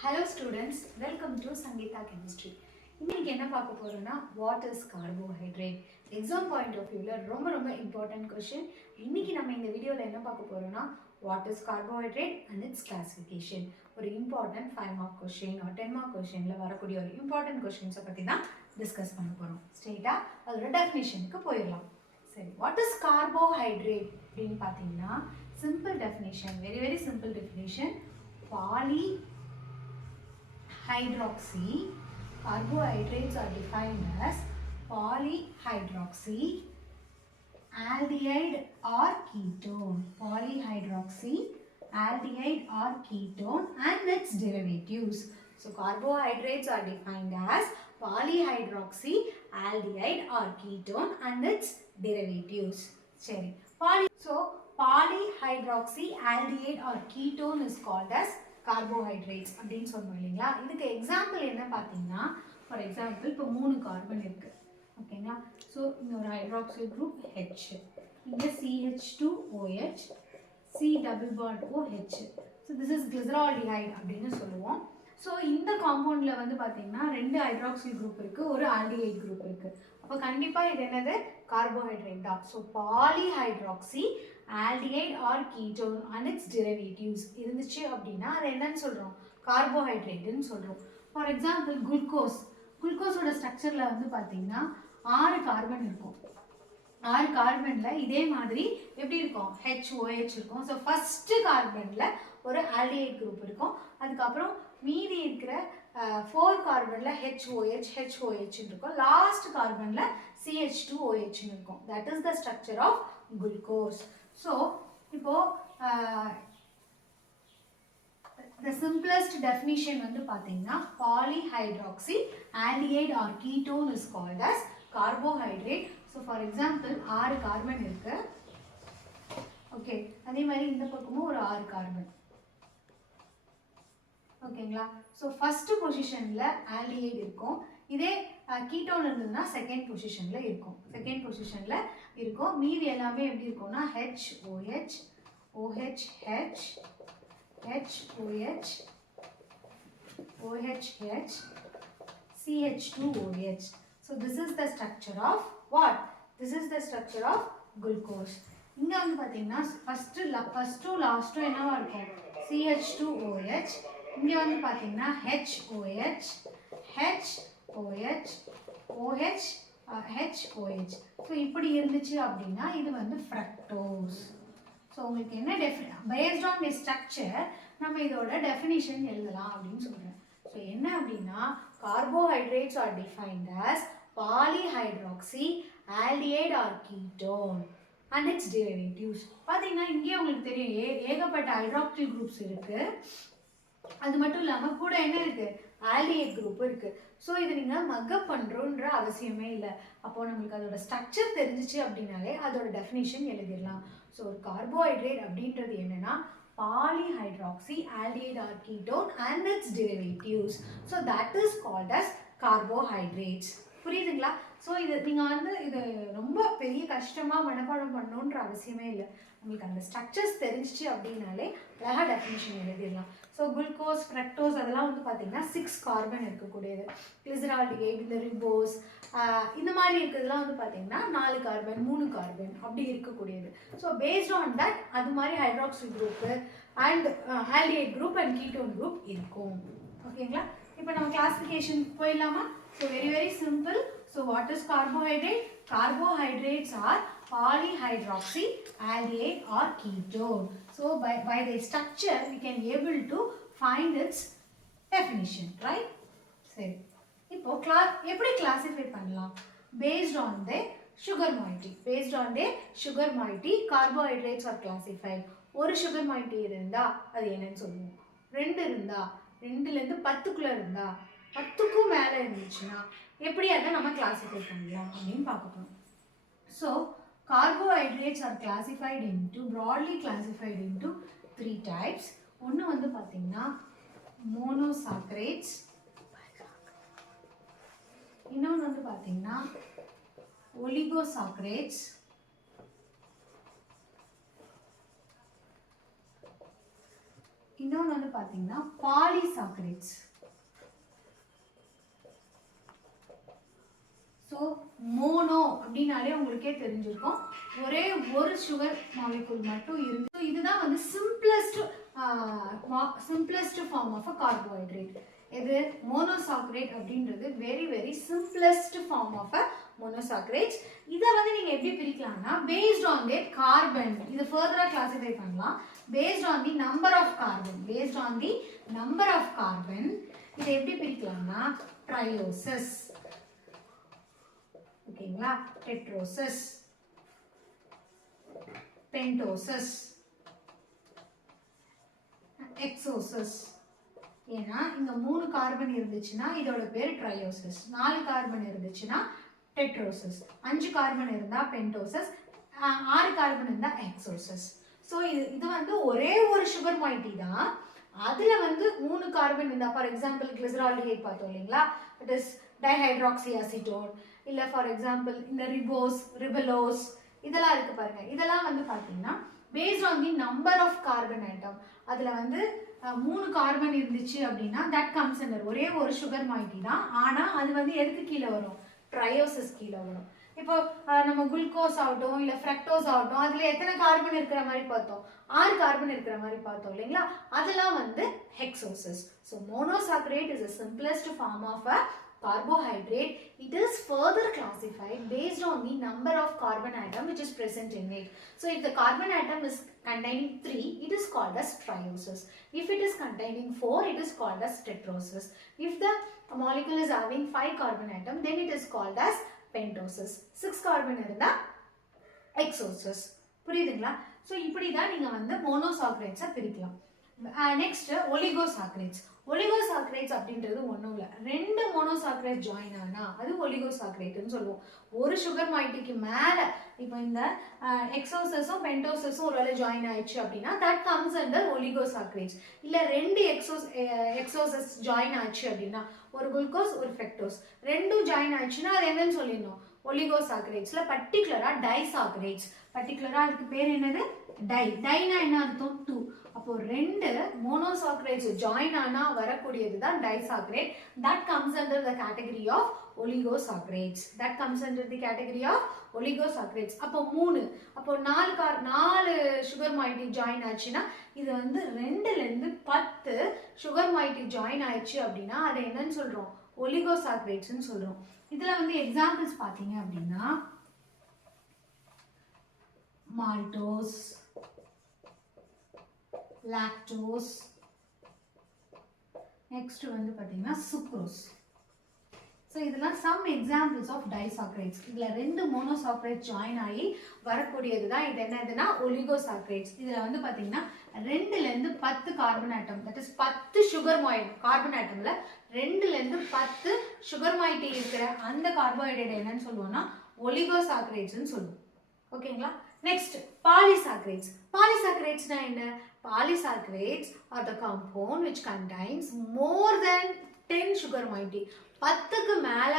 Hello students, welcome to Sangeeta Chemistry. இன்னைக்கு என்ன பார்க்க போறோம்னா what is carbohydrate? Exam point of view ரொம்ப important question. இன்னைக்கு நம்ம இந்த வீடியோல என்ன பார்க்க போறோம்னா what is carbohydrate and its classification. ஒரு important 5 mark question or 10 mark questionல வரக்கூடிய ஒரு important questions பத்தி தான் டிஸ்கஸ் பண்ண போறோம். ஸ்ட்ரைட்டா அதோட டெஃபினிஷனுக்கு போயிடலாம். சரி, what is carbohydrate அப்படினு பாத்தீங்கன்னா simple definition, very simple definition. Polyhydroxy. Carbohydrates are defined as polyhydroxy, aldehyde or ketone. Polyhydroxy, aldehyde or ketone and its derivatives. So carbohydrates are defined as polyhydroxy, aldehyde or ketone and its derivatives. Sorry. Polyhydroxy, aldehyde or ketone is called as carbohydrates அப்படின்னு சொல்லுவோம் இல்லைங்களா. இதுக்கு example என்ன பார்த்தீங்கன்னா, for example இப்போ 3 carbon இருக்கு ஓகேங்களா. So இங்கே ஒரு ஹைட்ராக்சைல் குரூப் H, இங்கே CH2OH, C double bond OH. So this is glyceraldehyde அப்படின்னு சொல்லுவோம். ஸோ இந்த காம்பவுண்டில் வந்து பார்த்தீங்கன்னா 2 ஹைட்ராக்சில் குரூப் இருக்குது, ஒரு ஆல்டிஹைட் குரூப் இருக்குது. அப்போ கண்டிப்பாக இது என்னது கார்போஹைட்ரேட் தான். So polyhydroxy, aldehyde or ketone and its derivatives இருந்துச்சு அப்படின்னா அது என்னன்னு சொல்கிறோம், கார்போஹைட்ரேட்டுன்னு சொல்கிறோம். ஃபார் எக்ஸாம்பிள் குளுக்கோஸோட ஸ்ட்ரக்சரில் வந்து பார்த்தீங்கன்னா 6 கார்பன் இருக்கும். 6 கார்பனில் இதே மாதிரி எப்படி இருக்கும், HOH இருக்கும். ஸோ ஃபஸ்ட்டு கார்பனில் ஒரு ஆல்டிஹைட் குரூப் இருக்கும். அதுக்கப்புறம் மீதி இருக்கிற 4 கார்பனில் HOH இருக்கும். லாஸ்ட் கார்பனில் CH2OH இருக்கும். That is the structure of glucose. So இப்போது the simplest definition வந்து பார்த்தீங்கன்னா polyhydroxy, aldehyde or ketone is called as carbohydrate. So for example 6 carbon இருக்கு. ஓகே, அதே மாதிரி இந்த பக்கமும் ஒரு 6 கார்பன் ஓகேங்களா. ஸோ ஃபர்ஸ்ட் பொசிஷனில் ஆல்டிஹைட் இருக்கும். இதே கீட்டோன் இருந்ததுன்னா செகண்ட் பொசிஷனில் இருக்கும். மீதி எல்லாமே எப்படி இருக்கும்னா HOH, OHH, HOH, OHH, CH2OH. So this is the structure of what? This is the structure of glucose. இங்கே வந்து பார்த்தீங்கன்னா ஃபஸ்ட்டும் லாஸ்ட்டும் என்னவா இருக்கும், CH2OH. இங்கே வந்து பார்த்தீங்கன்னா HOH, HOH, OH, HOH. So இப்படி இருந்துச்சு அப்படின்னா இது வந்து ஃப்ரக்டோஸ். ஸோ உங்களுக்கு என்ன பேஸ்ட் ஆன் தி ஸ்ட்ரக்சர் நம்ம இதோட டெஃபினிஷன் எழுதலாம் அப்படின்னு சொல்கிறேன். ஸோ என்ன அப்படின்னா carbohydrates are defined as polyhydroxy, aldehyde or ketone and its derivatives. பார்த்தீங்கன்னா இங்கே உங்களுக்கு தெரியும் ஏகப்பட்ட ஹைட்ராக்சில் குரூப்ஸ் இருக்குது. அது மட்டும் இல்லாமல் கூட என்ன இருக்குது, ஆல்டிஹைட் குரூப் இருக்குது. ஸோ இது நீங்கள் மக்கப் பண்ணுறோன்ற அவசியமே இல்லை. அப்போது நம்மளுக்கு அதோட ஸ்ட்ரக்சர் தெரிஞ்சிச்சு அப்படின்னாலே அதோட டெஃபினிஷன் எழுதிடலாம். ஸோ ஒரு கார்போஹைட்ரேட் அப்படின்றது என்னென்னா polyhydroxy, aldehyde or ketone and its derivatives. So that is called as carbohydrates. புரியுதுங்களா. ஸோ இது நீங்கள் வந்து இது ரொம்ப பெரிய கஷ்டமாக மனப்பாடம் பண்ணணுன்ற அவசியமே இல்லை. உங்களுக்கு அந்த ஸ்ட்ரக்சர்ஸ் தெரிஞ்சிச்சு அப்படின்னாலே அழகாக டெஃபினிஷன் எழுதிடலாம். ஸோ குளுக்கோஸ், ஃப்ரக்டோஸ் அதெல்லாம் வந்து பார்த்தீங்கன்னா 6 கார்பன் இருக்கக்கூடியது. கிளிசரால்டிஹைட், இந்த ரிபோஸ் இந்த மாதிரி இருக்கிறதுலாம் வந்து பார்த்தீங்கன்னா 4 கார்பன், 3 கார்பன் அப்படி இருக்கக்கூடியது. ஸோ பேஸ்ட் ஆன் தட் அது மாதிரி hydroxyl group and aldehyde group and ketone group இருக்கும். ஓகேங்களா. இப்போ நம்ம கிளாசிஃபிகேஷன் போயிடலாமா. So very simple. So what is carbohydrate? Carbohydrates are polyhydroxy, aldehyde or ketone. So by the structure we can able to find its definition, right? சரி, இப்போ எப்படி classify பண்ணலாம், based on the sugar moiety. Based on the sugar moiety carbohydrates are classified. ஒரு sugar moiety இருந்தா அது என்னன்னு சொல்லுவோம், 2 இருந்தா, 2லேருந்து 10க்குள்ள இருந்தா, 10க்கும் மேலே இருந்துச்சுன்னா எப்படி அதை நம்ம கிளாசிஃபை பண்ணலாம் அப்படின்னு பார்க்க போகிறோம். So carbohydrates are broadly classified into 3 types. ஒன்று வந்து பார்த்தீங்கன்னா monosaccharides, இன்னொன்று வந்து பார்த்தீங்கன்னா oligosaccharides, இன்னொன்று வந்து பார்த்தீங்கன்னா பாலிசாக்கரைட்ஸ். ஸோ மோனோ அப்படின்னாலே உங்களுக்கே தெரிஞ்சிருக்கும், ஒரே ஒரு சுகர் மாலிகுல் மட்டும் இருந்து. ஸோ இதுதான் வந்து simplest form of a carbohydrate. இது மோனோசாக்கரைட் அப்படின்றது very very simplest form of a monosaccharides. இதை வந்து நீங்கள் எப்படி பிரிக்கலாம்னா பேஸ்ட் ஆன் தி கார்பன், இது ஃபர்தராக கிளாசிஃபை பண்ணலாம். Based on the number of carbon, based on the number of carbon இதை எப்படி பிரிக்கலாம்னா ட்ரையோசஸ், ஓகேங்களா, டெட்ரோசஸ், பென்டோசஸ், எக்ஸோசஸ். ஏன்னா இங்க 3 கார்பன் இருந்துச்சுன்னா இதோட பேர் ட்ரையோசஸ், 4 கார்பன் இருந்துச்சுன்னா டெட்ரோசஸ், 5 கார்பன் இருந்தா பென்டோசஸ், 6 கார்பன் இருந்தா எக்ஸோசஸ். ஸோ இது வந்து ஒரே ஒரு சுகர் மாயிட்டி தான், அதுல வந்து 3 கார்பன் இருந்தா, ஃபார் எக்ஸாம்பிள் கிளிசரால்டிஹைட் பார்த்தோம் இல்லைங்களா, இட் இஸ் டைஹைட்ராக்சி அசிட்டோன், இல்ல ஃபார் எக்ஸாம்பிள் இந்த ரிபலோஸ் இதெல்லாம் இருக்கு பாருங்க. இதெல்லாம் வந்து பாத்தீங்கன்னா based on the number of carbon atom, அதுல வந்து 3 கார்பன் இருந்துச்சு அப்படின்னா தட் கம்ஸ் அண்டர், ஒரே ஒரு சுகர் மாயிட்டி தான், ஆனா அது வந்து எதுக்கு கீழே வரும், ட்ரையோசஸ் கீழே வரும். இப்போ நம்ம குளுக்கோஸ் ஆகட்டும் இல்ல ஃப்ரக்டோஸ் ஆகட்டும், அதுல எத்தனை கார்பன் இருக்கிற மாதிரி பார்த்தோம், 6 கார்பன் இருக்கிற மாதிரி பார்த்தோம் இல்லைங்களா, அதெல்லாம் வந்து hexoses. So monosaccharide is the simplest form of a carbohydrate. It is further classified based on the number of carbon atom which is present in it. So if the carbon atom is containing 3, it is called as triosis. If it is containing 4, it is called as tetrosis. If the molecule is having 5 carbon atom, then it is called as pentosis. 6 carbon இருந்தா exosis. புரியுதுங்களா? So இப்படி தான் நீங்க வந்து monosaccharides பிரிக்கலாம். Next ஒலிகோசாக்கரைட்ஸ். ஒலிகோசாக்கரைட்ஸ் அப்படின்றது ஒன்றும் இல்லை, 2 மோனோசாக்கரைட் ஜாயின் ஆனா அது ஒலிகோசாக்கரைட்னு சொல்லுவோம். ஒரு சுகர் மாயிட்டிக்கு மேலே இப்போ இந்த எக்ஸோசஸும் பென்டோசஸும் ஒரு வேளை ஜாயின் ஆயிடுச்சு அப்படின்னா தட் கம்ஸ் அண்டர் ஒலிகோசாக்கரைட்ஸ். இல்லை 2 எக்ஸோசஸ் ஜாயின் ஆச்சு அப்படின்னா, ஒரு குளுக்கோஸ் ஒரு ஃப்ரக்டோஸ் ரெண்டும் ஜாயின் ஆயிடுச்சுன்னா அது என்னன்னு சொல்லிடணும், ஒலிகோசாக்கரைட்ஸ்ல பர்டிகுலரா டைசாக்கரைட்ஸ். பர்டிகுலரா அதுக்கு பேர் என்னது, டைனா என்ன அர்த்தம், 2. அப்போ 2 மோனோசாக்கரைட்ஸ் ஜாயின் ஆனா வரக்கூடியது தான் disaccharide. That comes under the category of oligosaccharides. That comes under the category of oligosaccharides. அப்போ 3, அப்போ 4 சுகர் மாயிட்டி ஜாயின் ஆச்சுன்னா இது வந்து 2ல இருந்து 10 சுகர் மாயிட்டி ஜாயின் ஆயிடுச்சு அப்படின்னா அதை என்னன்னு சொல்றோம், ஒலிகோசாக்கரைட்ஸ்னு சொல்றோம். இதுல வந்து எக்ஸாம்பிள்ஸ் பாத்தீங்க அப்படின்னா maltose, lactose, next வந்து பாத்தீங்கன்னா sucrose. So இதெல்லாம் some examples of disaccharides. இதுல 2 monosaccharides join ஆகி வரக்கூடியது தான் இது என்னதுன்னா oligosaccharides. இதுல வந்து பாத்தீங்கன்னா 2ல இருந்து 10 carbon atom, that is 10 sugar carbon ஆட்டம்ல 2ல இருந்து 10 சுகர் மாயிட்டி இருக்கிற அந்த கார்போஹைட்ரேட் என்னன்னு சொல்லுவோம்னா oligosaccharides சொல்லுவோம். ஓகேங்களா? Next, polysaccharides. Polysaccharides na enna? Polysaccharides are the compound which contains more than 10 sugar moiety. 10க்கு மேல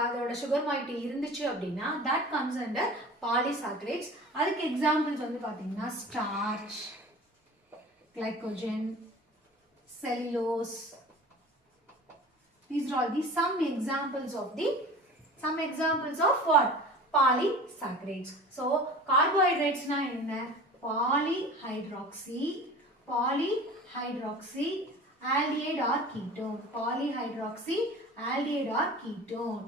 அதோட சுகர் மாயிட்டி இருந்துச்சு அப்படின்னா that comes under polysaccharides. அதுக்கு எக்ஸாம்பிள்ஸ் வந்து பாத்தீங்கன்னா starch, glycogen, cellulose. These are all the some examples of what? Polysaccharides. So carbohydrates na enna? Polyhydroxy, aldehyde or ketone. Polyhydroxy, aldehyde or ketone.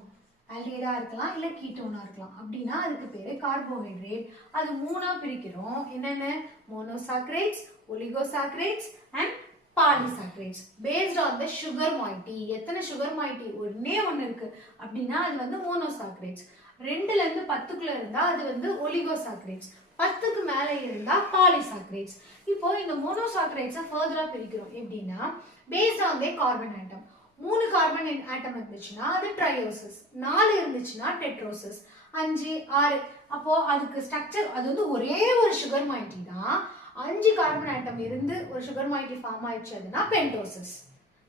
aldehyde இருக்கலாம் இல்ல ketone இருக்கலாம். அப்படினா அதுக்கு பேரு carbohydrate. அது மூணா பிரிக்கிறோம். என்னென்ன? monosaccharides, oligosaccharides and polysaccharides based on the sugar moiety. எத்தனை sugar moiety ஒண்ணே ஒன்னு இருக்கு அப்படினா அது வந்து monosaccharides. 2ல இருந்து 10க்குள்ள இருந்தா அது வந்து oligosaccharides. 10க்கு மேல இருந்தா polysaccharides. இப்போ இந்த monosaccharides ஃபர்தரா பிரிக்கிறோம். எப்படின்னா based on the carbon atom. 3 carbon atom இருந்துச்சுன்னா அது ட்ரையோசிஸ், 4 இருந்துச்சுன்னா டெட்ரோசிஸ், 5, 6. அப்போ அதுக்கு ஸ்ட்ரக்சர் அது வந்து ஒரே ஒரு சுகர் மாயிட்டி தான். 5 கார்பன் ஆட்டம் இருந்து ஒரு சுகர் மாயிட்டி ஃபார்ம் ஆயிடுச்சுன்னா பென்டோசிஸ்.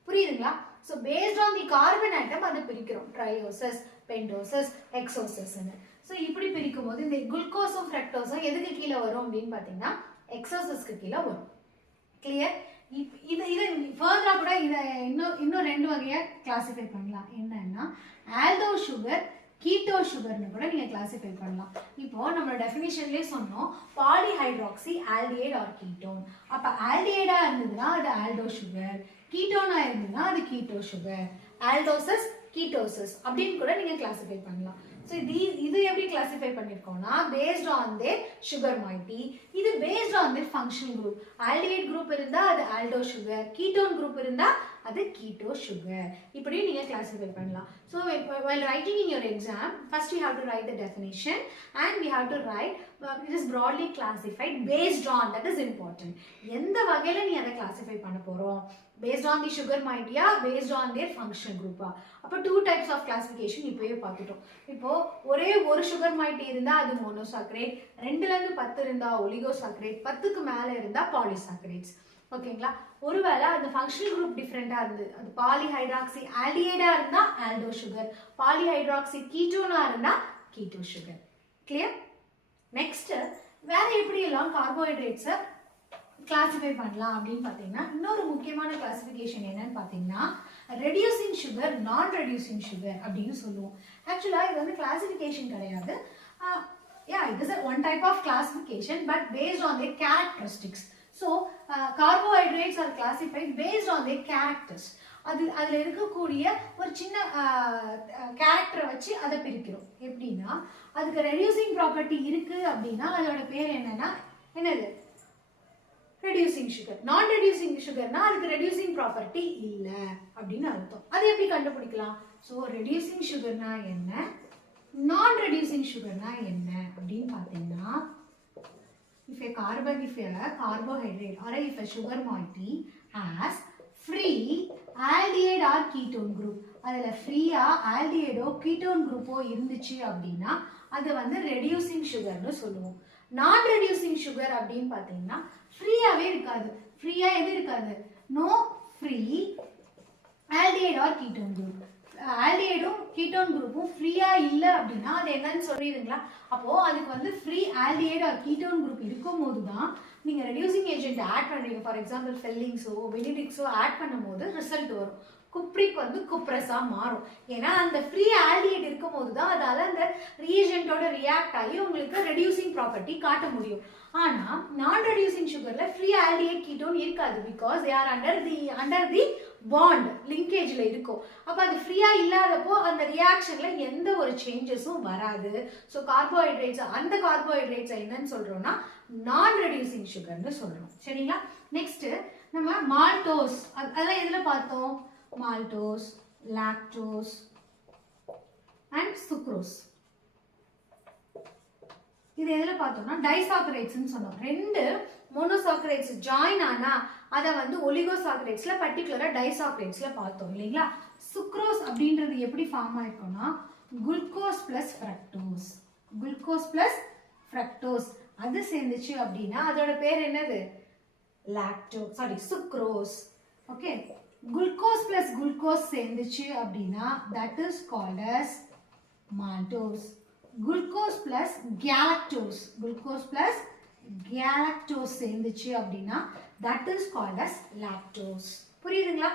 புரியுதுங்களா? So based on the carbon atom அதை பிரிக்கிறோம், ட்ரையோசிஸ், பென்டோசிஸ், எக்ஸோசிஸ்ன்னு. ஸோ இப்படி பிரிக்கும் போது இந்த குளுக்கோஸும் ஃப்ரக்டோஸும் எதுக்கு கீழே வரும் அப்படின்னு பார்த்தீங்கன்னா எக்ஸோசிஸ்க்கு கீழே வரும். கிளியர்? இது இது ஃபர்தரா கூட இதை இன்னும் ரெண்டு வகையா கிளாசிஃபை பண்ணலாம். என்னன்னா ஆல்டோ சுகர், கீட்டோ சுகர்னு கூட நீங்க கிளாசிஃபை பண்ணலாம். இப்போ நம்ம டெஃபினிஷன்லயே சொன்னோம் பாலிஹைட்ராக்சி ஆல்டிஹைட் ஆர் கீட்டோன். அப்ப ஆல்டிஹைடா இருந்ததுன்னா அது ஆல்டோ சுகர், கீட்டோனா இருந்ததுன்னா அது கீட்டோ சுகர், ஆல்டோசஸ் கீட்டோசஸ் அப்படின்னு கூட நீங்க கிளாசிஃபை பண்ணலாம். ஸோ இது எப்படி கிளாசிஃபை பண்ணியிருக்கோம்னா based on their sugar moiety, இது based on their functional group. Aldehyde group இருந்தா அது ஆல்டோ சுகர், கீட்டோன் குரூப் இருந்தா அது கீட்டோ சுகர், இப்படி நீங்க கிளாசிஃபை பண்ணலாம். So while writing in your exam, first you have to write the definition and we have to write it is broadly classified based on, that is important. எந்த வகையில நீ அதை classify பண்ண போறோம், based on the sugar moiety, based on their functional group. அப்போ 2 types of classification இப்போவே பார்த்துட்டோம். இப்போ ஒரே ஒரு sugar moiety இருந்தா அது monosaccharide, 2ல இருந்து 10 இருந்தா oligosaccharide, 10க்கு மேல இருந்தா polysaccharides. ஓகேங்களா? ஒருவேளை அந்த ஃபங்க்ஷனல் குரூப் டிஃப்ரெண்டா இருந்து அது பாலிஹைட்ராக்சி ஆல்டிஹைடா இருந்தா ஆல்டோ சுகர், பாலிஹைட்ராக்சி கீட்டோனா இருந்தா கீட்டோ சுகர். கிளியர்? நெக்ஸ்ட் வேற எப்படி எல்லாம் கார்போஹைட்ரேட்ஸை கிளாசிஃபை பண்ணலாம் அப்படின்னு பார்த்தீங்கன்னா இன்னொரு முக்கியமான கிளாசிஃபிகேஷன் என்னன்னு பார்த்தீங்கன்னா reducing sugar, non reducing sugar அப்படின்னு சொல்லுவோம். ஆக்சுவலாக இது வந்து கிளாசிஃபிகேஷன் கிடையாது. it is one type of classification but based on their characteristics. So carbohydrates are classified based on their characters. அதில் இருக்கக்கூடிய ஒரு சின்ன கேரக்டரை வச்சு அதை பிரிக்கிறோம். எப்படின்னா அதுக்கு ரெடியூசிங் ப்ராப்பர்ட்டி இருக்கு அப்படின்னா அதோட பேர் என்னது ரெடியூசிங் சுகர். நான் ரெடியூசிங் சுகர்னா அதுக்கு ரெடியூசிங் ப்ராப்பர்ட்டி இல்லை அப்படின்னு அர்த்தம். அது எப்படி கண்டுபிடிக்கலாம்? ஸோ ரெடியூசிங் சுகர்னா என்ன, நான் ரெடியூசிங் சுகர்னா என்ன அப்படின்னு பார்த்தீங்கன்னா if a carbohydrate or if a sugar moiety has free aldehyde or ketone group, அதில் ஃப்ரீயா ஆல்டிஹைடோ கீட்டோன் குரூப்போ இருந்துச்சு அப்படின்னா அதை வந்து ரெடியூசிங் சுகர்னு சொல்லுவோம். நான் ரெடியூசிங் சுகர் அப்படின்னு பார்த்தீங்கன்னா ஃப்ரீயாவே இருக்காது. ஃப்ரீயா எது இருக்காது? No free aldehyde or ketone group. ஆல்டிஹைடும் கீட்டோன் குரூப்பும் ஃப்ரீயா இல்லை அப்படின்னா அது என்னன்னு சொல்லிடுங்களா? அப்போ அதுக்கு வந்து free aldehyde or ketone group இருக்கும் போது தான் நீங்க ரெடியூசிங் ஏஜென்ட் ஆட் பண்றீங்க. ஃபார் எக்ஸாம்பிள் ஃபெல்லிங்ஸோ பெனிடிக்ஸோ ஆட் பண்ணும் போது ரிசல்ட் வரும். குப்ரிக் வந்து குப்ரஸா மாறும். ஏன்னா அந்த ஃப்ரீ ஆல்டிஹைட் இருக்கும் போது தான் அதால அந்த ரீஏஜென்ட்டோட ரியாக்ட் ஆகி உங்களுக்கு ரெடியூசிங் ப்ராப்பர்ட்டி காட்ட முடியும். ஆனா நான் ரெடியூசிங் சுகர்ல ஃப்ரீ ஆல்டிஹைட் கீட்டோன் இருக்காது. Because they are under the bond லிங்கேஜ்ல இருக்கும். அப்ப அது ஃப்ரீயா இல்லாதப்போ அந்த ரியாக்ஷன்ல எந்த ஒரு சேஞ்சஸும் வராது. ஸோ கார்போஹைட்ரேட்ஸ், அந்த கார்போஹைட்ரேட்ஸ் என்னன்னு சொல்றோம்னா நான் ரெடியூசிங் சுகர்னு சொல்றோம். சரிங்களா? நெக்ஸ்ட் நம்ம மால்டோஸ், அதெல்லாம் எதுல பார்த்தோம்? Maltose, lactose and sucrose. இது எதுல பார்த்தோம்னா டைசாக்கரைட்ஸ்னு சொன்னோம். 2 மோனோசாக்கரைட்ஸ் ஜாயின் ஆனா அதை வந்து ஒலிகோசாக்கரைட்ஸ்ல பர்டிகுலரா டைசாக்கரைட்ஸ்ல பார்த்தோம் இல்லைங்களா? சுக்ரோஸ் அப்படின்றது எப்படி ஃபார்ம் ஆயிருக்கும்னா glucose plus fructose, glucose plus fructose அது சேர்ந்துச்சு அப்படின்னா அதோட பேர் என்னது? Sucrose. Okay, glucose plus glucose சேர்ந்துச்சு அப்படின்னா that is called as maltose. Glucose plus galactose, glucose plus galactose சேர்ந்துச்சு அப்படின்னா that is called as lactose. புரியுதுங்களா?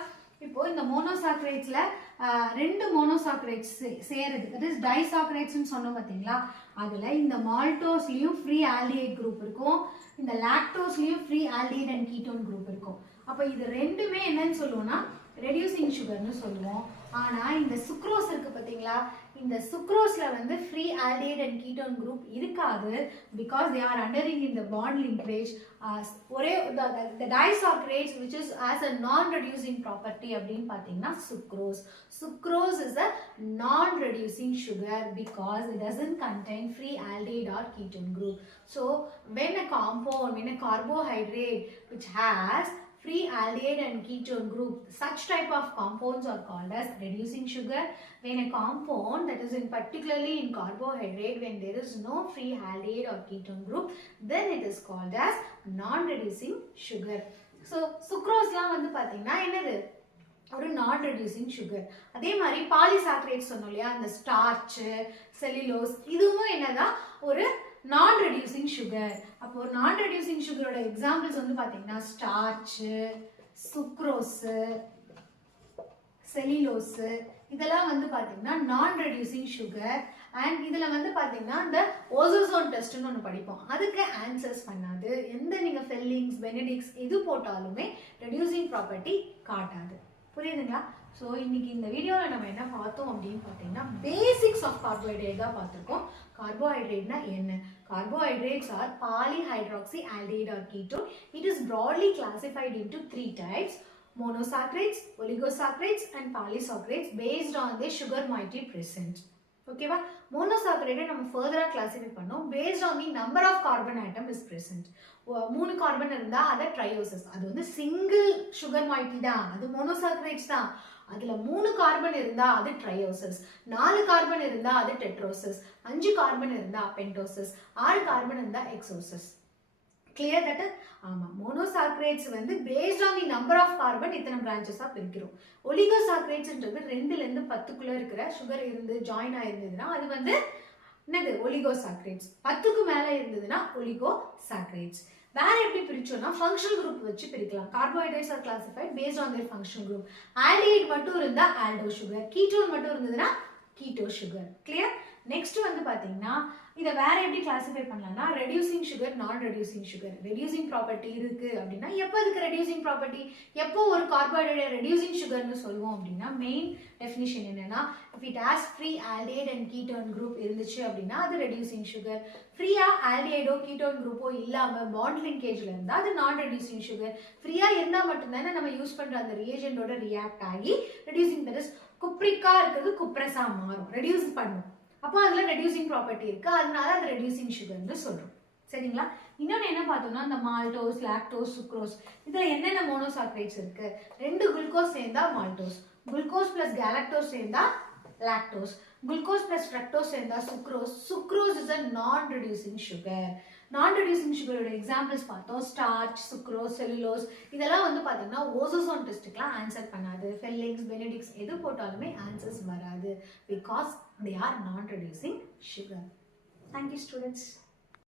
இப்போ இந்த மோனோசாக்கரைட்ஸ்ல 2 மோனோசாக்கரைட்ஸ் சேருது, தட் இஸ் டைசாக்கரைட்ஸ்னு சொன்னோம் பார்த்தீங்களா? அதுல இந்த மால்டோஸ்லயும் ஃப்ரீ ஆல்டிஹைட் குரூப் இருக்கும், இந்த லாக்டோஸ்லயும் free aldehyde and ketone group இருக்கும். அப்ப இது ரெண்டுமே என்னன்னு சொல்லுவோம்னா ரெடியூசிங் சுகர்னு சொல்லுவோம். ஆனா இந்த சுக்ரோஸ் இருக்கு பாத்தீங்களா? இந்த சுக்ரோஸ்ல வந்து free aldehyde and ketone group இருக்காது. Because they are undering in the bond linkage. ஒரே the disaccharides which is as a non reducing property அப்படின்னு பார்த்தீங்கன்னா sucrose. Sucrose is a non reducing sugar because it doesn't contain free aldehyde or ketone group. So when a compound, when a carbohydrate which has free aldehyde and ketone group, such type of compounds are called as reducing sugar. When a compound that is in particularly in carbohydrate, when there is no free aldehyde or ketone group, then it is called as non-reducing sugar. So sucrose la வந்து பாத்தீங்கன்னா என்னது? ஒரு நான் reducing sugar. அதே மாதிரி polysaccharides சொன்னோம் இல்லையா? அந்த ஸ்டார்ச், செல்லுலோஸ், இதுவும் என்னதான் ஒரு நான் ரெடியூசிங் சுகர். அப்போ நான் ரெடியூசிங் சுகரோட எக்ஸாம்பிள்ஸ் வந்து பார்த்தீங்கன்னா ஸ்டார்ச், சுக்ரோஸ், செல்லுலோஸ், இதெல்லாம் வந்து பாத்தீங்கன்னா நான் ரெடியூசிங் சுகர். அண்ட் இதுல வந்து பாத்தீங்கன்னா இந்த ஓசோசோன் டெஸ்ட்னு ஒன்று படிப்போம், அதுக்கு ஆன்சர்ஸ் பண்ணாது. எந்த நீங்க ஃபெல்லிங்ஸ் பெனடிக்ஸ் எது போட்டாலுமே ரெடியூசிங் ப்ராப்பர்ட்டி காட்டாது. புரியுதுங்களா? ஸோ இன்னைக்கு இந்த வீடியோவில் நம்ம என்ன பார்த்தோம் அப்படின்னு பார்த்தீங்கன்னா பேசிக்ஸ் ஆஃப் கார்போஹைட்ரேட் தான் பார்த்துருக்கோம். கார்போஹைட்ரேட்னா என்ன? Carbohydrates are polyhydroxyaldehyde or ketone. It is broadly classified into 3 types: monosaccharides, oligosaccharides and polysaccharides based on the sugar moiety present. Okay va? Monosaccharide நம்ம further classify பண்ணோம் based on the number of carbon atom is present. 3 carbon இருந்தா அது ட்ரையோசஸ், அது வந்து single sugar moiety தான், அது monosaccharides தான். அதுல 3 கார்பன் இருந்தா அது ட்ரையோசஸ், 4 கார்பன் இருந்தா அது டெட்ரோசஸ், 5 கார்பன் இருந்தா பென்டோசஸ், 6 கார்பன் இருந்தா எக்ஸோசஸ். Clear that? ஆமா, மோனோசாக்கரைட்ஸ் வந்து based on the number of carbon இத்தனை பிரான்ச்சஸா பிரிக்கிறோம். ஒலிகோசாக்கரைட்ஸ்ன்றது 2ல இருந்து 10க்குள்ள இருக்கிற சுகர் இருந்து ஜாயின் ஆயிருந்ததுன்னா அது வந்து என்னது? ஒலிகோசாக்கரைட்ஸ். 10க்கு மேல இருந்ததுன்னா ஒலிகோசாக்கரைட்ஸ். வேற எப்படி பிரிச்சோம்னா ஃபங்க்ஷனல் குரூப் வச்சு பிரிக்கலாம். Carbohydrates R classified paste on their functional group. Aldehyde மட்டும் இருந்தா ஆல்டோ சுகர், கீட்டோன் மட்டும் இருந்ததுன்னா கீட்டோ சுகர். கிளியர்? நெக்ஸ்ட் வந்து பாத்தீங்கன்னா இதை வேற எப்படி கிளாசிஃபை பண்ணலாம்னா reducing sugar, non reducing sugar. Reducing property இருக்கு அப்படின்னா எப்போ இருக்கு ரெடியூசிங் ப்ராப்பர்ட்டி? எப்போ ஒரு கார்போஹைட்ரேட் ரெடியூசிங் சுகர்னு சொல்லுவோம் அப்படின்னா மெயின் டெஃபினிஷன் என்னன்னா if it has free aldehyde and ketone group இருந்துச்சு அப்படின்னா அது ரெடியூசிங் சுகர். ஃப்ரீயா ஆல்டிஹைடோ கீட்டோன் குரூப்போ இல்லாம பாண்ட் லிங்கேஜ்ல இருந்தா அது நான் ரெடியூசிங் சுகர். ஃப்ரீயா இருந்தா மட்டும்தானே நம்ம யூஸ் பண்ற அந்த ரியேஜென்ட்டோட ரியாக்ட் ஆகி ரெடியூசிங், தட் இஸ் குப்ரிக்கா இருக்கிறது குப்ரஸா மாறும், ரெடியூஸ் பண்ணும். அப்போ அதில் ரெடியூசிங் ப்ராப்பர்ட்டி இருக்கு, அதனால அது ரெடியூசிங் சுகர்னு சொல்றோம். சரிங்களா? இன்னொன்று என்ன பார்த்தோம்னா இந்த மால்டோஸ், லாக்டோஸ், சுக்ரோஸ், இதில் என்னென்ன மோனோசாக்கரைட்ஸ் இருக்கு? 2 குளுக்கோஸ் சேர்ந்தா மால்டோஸ், குளுக்கோஸ் பிளஸ் கேலக்டோஸ் சேர்ந்தா லாக்டோஸ், குளுக்கோஸ் பிளஸ் ஃப்ரக்டோஸ் சேர்ந்தா sucrose. Sucrose is a non reducing sugar. Non reducing சுகரோட எக்ஸாம்பிள்ஸ் பார்த்தோம், ஸ்டார்ச், சுக்ரோஸ், செல்லுலோஸ். இதெல்லாம் வந்து பார்த்தீங்கன்னா ஓசோசோன் டெஸ்ட்டுக்கெலாம் ஆன்சர் பண்ணாது. ஃபெல்லிங்ஸ் பெனடிக்ஸ் எது போட்டாலுமே ஆன்சர்ஸ் வராது, because they are non reducing sugar. Thank you students.